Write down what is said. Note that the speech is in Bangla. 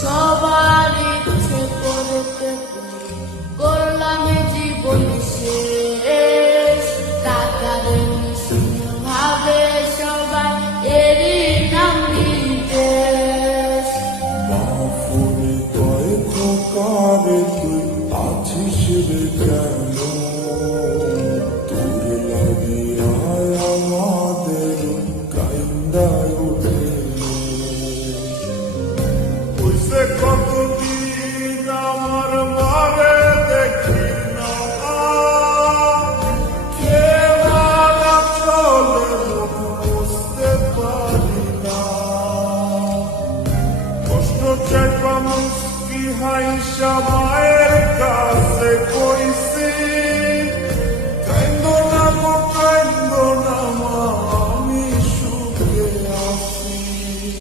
সবার ইচ্ছে করতে করলাম জীবন শেষ। টাকার মিশিয়ে ভাবে সবাই এরই নাম বিদেশ। মাহফুলে কয় খোকারে তুই আছিস রে কেন? তোর লাগিয়া আমাদের কান্দায় ওঠে। হইছে কতদিন আমার মারে দেখি না, কেওয়ালা চলে মুখ বুঝতে পারি না। কষ্ট চাইবা মুস্কি হাইসা মায়ের কাছে